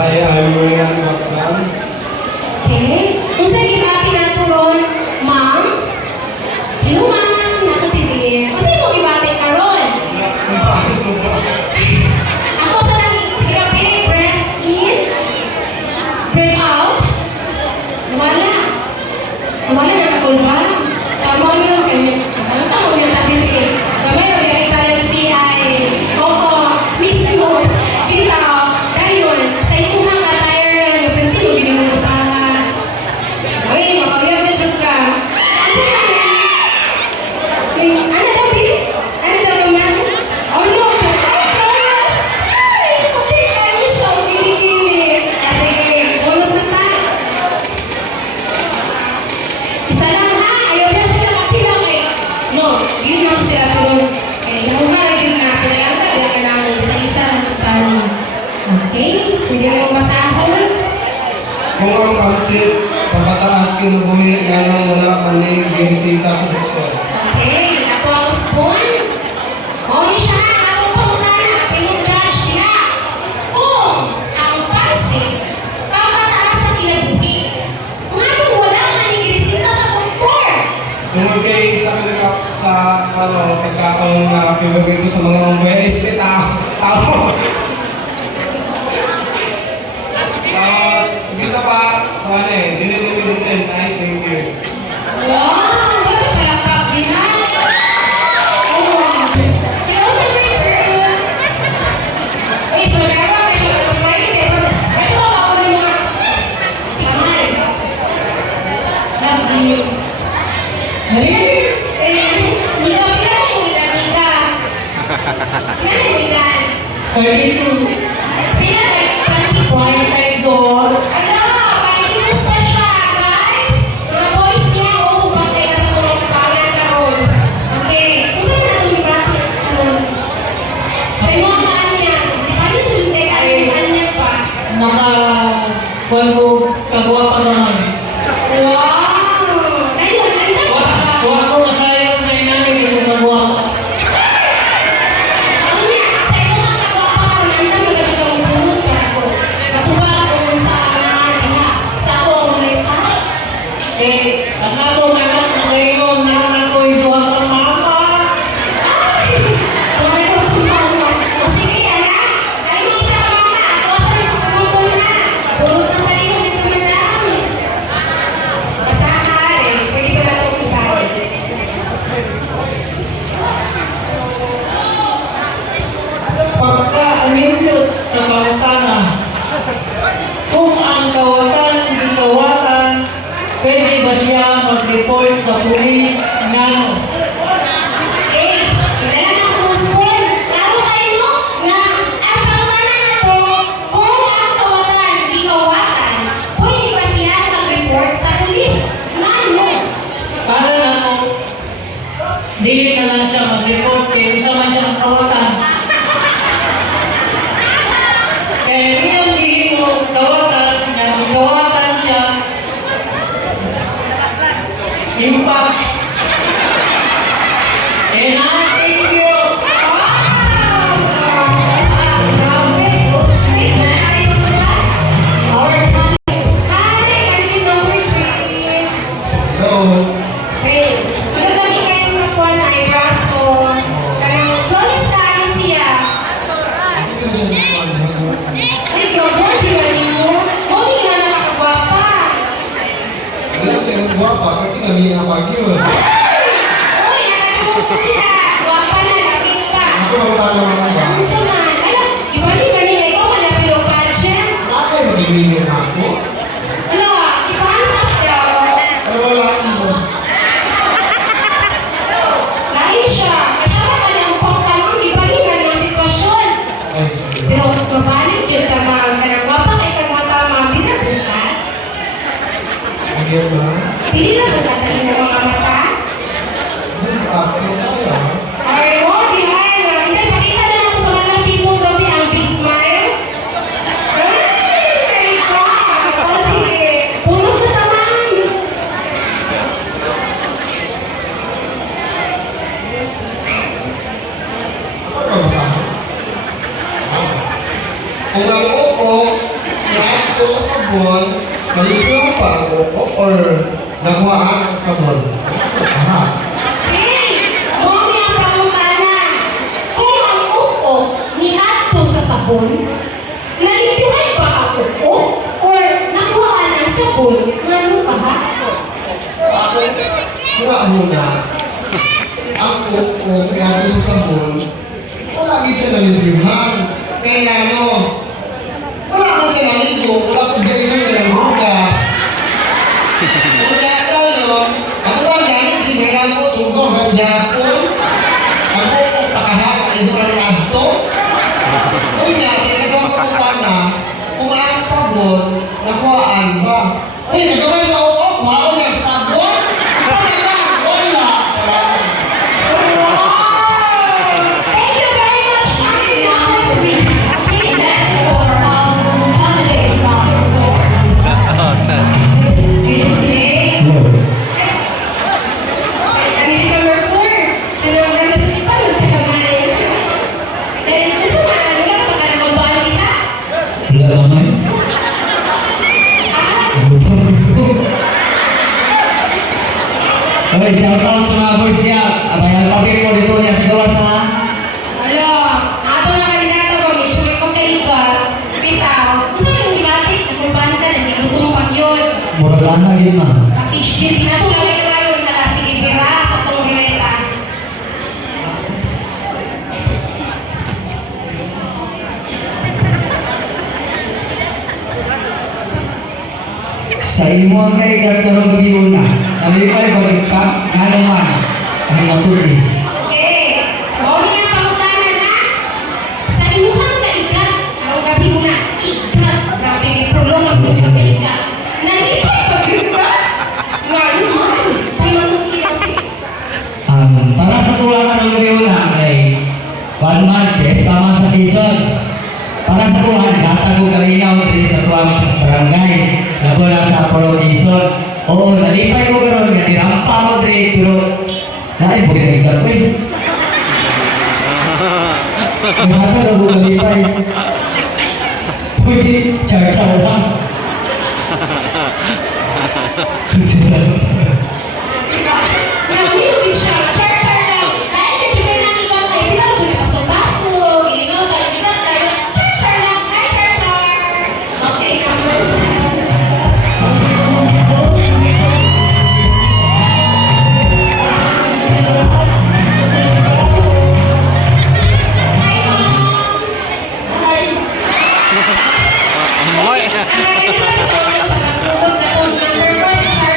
Hi, I'm Ryan Baksan. Okay. Kung sa gibati na turon, ma'am, hello ma'am, nakatili. Kung sa mo gibati karon? Ako sa nang sirabi, breath in, breath out. Nawala. Nawala na kakulba. Tama nyo, ano tawag yung tatili? Gamay o yung talent PI. Oo, mismo. Kita, dayon, sa ikuhang attire na nagpinti mo, ginumupahan. Uy, makawiyag na dyan ka. Ano daw, Bi? Ano daw, ma'am? Oh, no. Ay, Flores! Ay, puti kayo siya. Gili-gili. Sige, ulot na ta. Isa lang ha. Ayaw na sila magpilang eh. No, yun lang sila tulong. Eh, nakuha yun na pinalanda. Kaya kailangan isa-isa ng tutali. Okay? Pwede mo basahon? Kung ang pansit, papataas kinubuhi nga nang wala manigingsita sa doktor. Okay, ato ang spoon. O siya, atong pangutana, pinong judge niya. Kung ang pansit, papataas sa kinabuhi, nga kung wala manigirisita sa doktor. Tungkol kay isa sa pagkakaon na pibagrito sa mga umbuhay, is tao. Isa pa, dili mo i-send. Ay, thank you. Wow, wala ka palakap din ha? Oo. Hello, good sir. Uy, so meron ka siya, mas maigi kayo. Ito ba ako ng mga... Kamay. Love you. Hindi ka pinatay mo kita. Pinatay mo kita. 32. Pinatay, 22. Ano, pagkinos pa siya, guys. Mga boys niya, pagkay ka sa tulong pangalan karon. Okay, kung saan na itong ibati? Sa inyo ang maan niya, di pa rin dyan kay kalimutan niya pa. Naka-kuhan ko kagawa pa naman. Wow! Ayun, ganda mo ka. Kuha ko masayang na inanig yung magawa pa. Ano niya, sa inyo ang kagawa pa karon, ganda mo ka siya kang punot pa ako. Matubag ko kung sa mga niya. Sa ako ang reta. Eh, ako naman ngayon na ako iduha ka mama. Ay! Tuloy ko tumawag. O sige, anak. Kayo mo isa ka mama. Ako sa rin pagpapagod na. Pulot ng palihog ito, madam. Basahan eh. Pwede pa na itong ibalik. Pagka-amindot sa pangutana, kung ang kawatan gikawatan, pwede ba siya mag-report sa pulis ngano? Eh, idala na ako ng spoon. Laro kayo nga ang pangutanan na to, kung ang kawatan, di kawatan, pwede ba siya mag-report sa pulis? Ngano? Para na mo, dili na lang siya mag-report kaya isa man siya ng kawatan. Kaya ngayong di mo kawatan, na ikawatan siya, impact. And I thank you. Hello. Hindi na siya Hindi na siya nagwapa. Kasi kami ang pag-iyo. Ako magtala naman ba? Bakit mag-ibigay na ako? Ano wala mo? Dahil siya, kasama ka ng pangkalong ibalikan ng sitwasyon. Ay, sige. Pero mabalik dyan ka mga kanang wapa kay kang matama, di na bukat. Nagyan na. Di na bukat ang inyong mga mata. Ako kaya. Ay, mo, di ay na. Hindi, pakita na ako sa mga people gabi ang big smile. Ay, ka. Kasi, puno na taman. Ano ba masahe? Kung ang upo, ato sa sabon, malipiwan pa or nakuhaan ang sabon. Aha. Hey! Mo niya ang pangutana. Kung ang upo ni ato sa sabon, nalipyuhan ba ang upo? Or nakuhaan ang sabon nga ka ba? Sa akin, kuraan mo na, ang kuko ato sa sabon, wala din siya nalipiwan. Kaya ano, wala na siya naligo, wala kong gainan ng bukas. Kaya tayo, ako ba gani si Megan ko, sugong haldapon. Ako ko pakahak, ito ang adto. Kaya siya nagpapakita na, kung ang sabon, nakuhaan ba? Uy, nagawin sa uko, kuhaan ng sabon? Wala lang, wala. Salamat. Thank you very much, Mami. Okay, that's for holiday Okay. Kami di number 4. Ano ang rami sa ipa? Yung tagamain. Eh, kasi nga, ano lang, baka nagbabahan kita. Wala naman. Okay, shout out sa mga boys niya. Abayan pabik mo dito niya sa gawas ha. Alo, ato nga kanina ko, itsura ko kaikat. Bitaw, gusto mo yung ibati, nagbabahan ka, nagluto mo pag yun. Muralan na yun ma. Pag-teach din, tinatulak kayo kayo, sige pira sa tong ruleta. Sa imo ang kaigat karong gabi una. Nalipay bagagka, naman. Ang matuli. Okay. Mao ni ang pangutana na. Sa imuhang kaigat, karong gabi mo na, ikat. Grabe, may prolong ang mong pagkaigat. Nalipay pag-igat. Nga naman. Kaya manong Para sa tulang karong gabi una ay 1 month yes, tama sa season. Para sa tulang, data ko kalinaw dito sa tulang barangay. Lago na sa Polo Quezon. Oo, nalipay mo karon nga dirampa mo dre pero naay mo ginaigat ko eh. Mahata na mo nalipay. Pwede char-char lang. Nahuli siya. Char-char lang. Kaya yung juga na ikaw ay pinalo ko yung paso-paso. Iligaw ka, iligaw tayo. Char-char lang. Hi, char-char. Okay, number 1. Hi, Mom. Hi.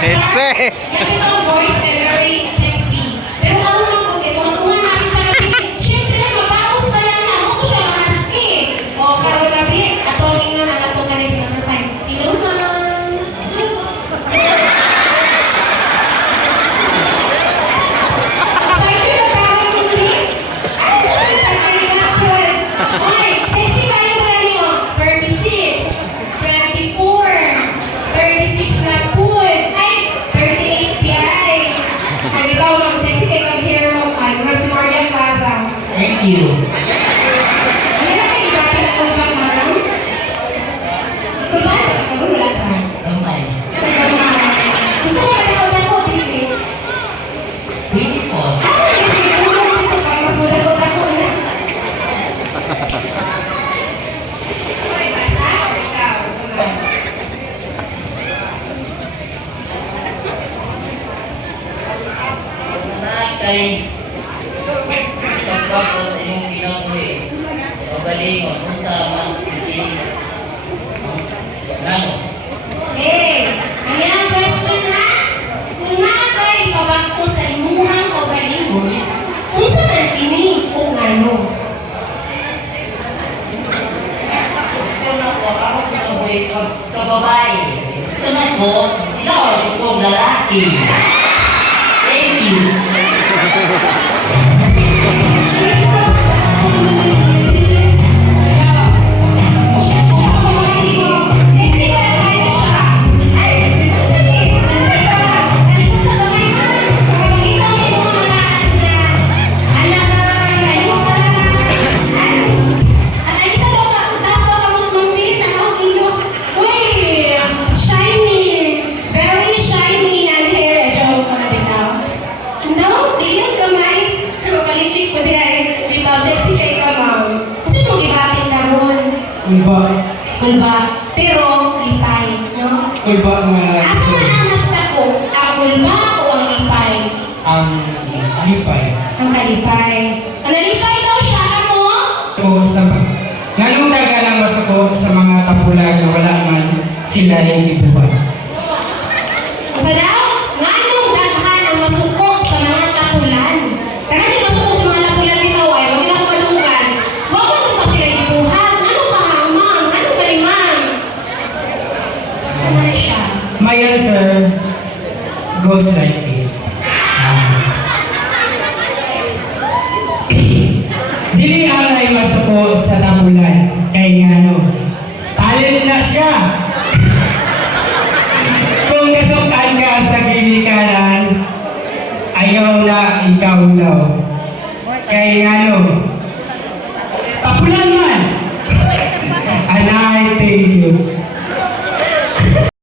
It's Yan yung voice and very sexy. Pero ano lang po, ito matungan natin sa gabi. Siyempre, mapaus na yan na. Ano siya mahaski? O, karong gabi, atong na natong ka rin number 5. Hello, ma'am. Excited na parang gabi? Ay, pagkaigaksyon. Oy, sexy kayo ba niyo? 36, 24, 36 na po. Ay, 38 di ay. Ay, ikaw lang, sexy kay kag-hair mo. Ay, Rosie Maria Clara. Thank you. Yan na kayo, ibati na ko ibang marang. Ikaw ba? Ikaw wala ka. Kamay. Gusto mo ba na ko, Titi? Pwede po. Ay, sige, pulo dito para mas madagot ako na. Ay, basa o ikaw? Sunod. Kay pagpag ko sa inyong pinakuwi. Pagalingon kung sa mga pikinig. Lalo. Okay, ang iyang question na, kung nakakay ipabagko sa imuhang kaugalingon, kung sa man kini o ngano? Gusto na ko ako kinabuhi kababae. Gusto na ko, tinawag ko kong lalaki. Thank you. Sexy ba na kayo siya? Ay, sige, talikod sa kamay mo. Kapag ikaw ay mga anak na, anak na, kayo ka. Ay, at ay isa daw ka, taas daw ka mong mambit, nakakong inyo. Uy, Kulba. Pero, lipay, no? Kulba nga Asa man ang mas dako? Ang kulba o ang lipay? ang lipay. Ang kalipay. Ang nalipay daw siya, ano? So, sa nganong daga lang masako sa mga tapulan na wala man sila yung ibuban. Sa daw, nganong daghan ang masuko sa mga tapulan? Kaya di masuko sa mga tapulan bitaw ay, wag na malunggan. Wag mo pa sila ibuhat. Ano ka, ma'am? Ano ka rin, ma'am? Sa mana siya? My answer goes like this. Dili ang ay masako sa tapulan kay ngano. Talent na siya. Kung kasukan ka sa ginikanan, ayaw na ikaw daw. Kay ngano. Tapulan man